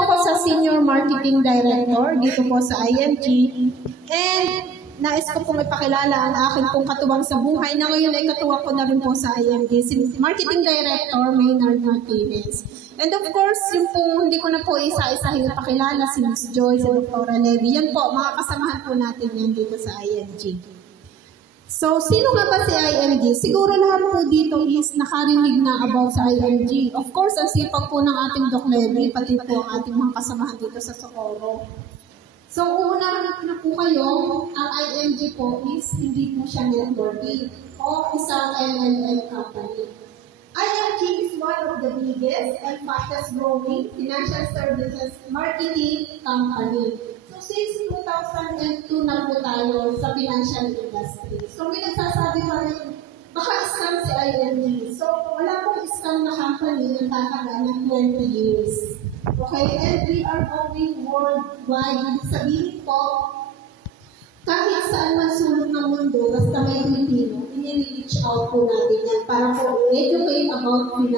ako sa Senior Marketing Director dito po sa IMG. And nais ko pong ipakilala ang aking pong katuwang sa buhay na ngayon ay katuwang ko na rin po sa IMG, si Marketing Director Maynard Martinez. And of course, yung pong hindi ko na po isa-isahin ipakilala, si Ms. Joy, si Dr. Levy, yan po, mga kasamahan po natin yan dito sa IMG. So, sino nga ba si IMG? Siguro lahat po dito is nakarinig na about sa IMG. Of course, ang sipag po ng ating Doc Levy, pati po ang ating mga kasamahan dito sa Socorro. So, uunahan na po kayo, ang IMG po is hindi po siya networking o isang LLM company. IMG is one of the biggest and fastest growing financial services marketing company. So, since 2002 na po tayo sa financial industry. So, may nagsasabi pa rin, baka scam si IMG. So, wala pong scam na company na tatagal ng 20 years. Okay, and we are going worldwide. Ibig sabihin po, kahit saan man sulok ng mundo, basta may Pilipino, ini-reach out po natin yan para po educate about finance.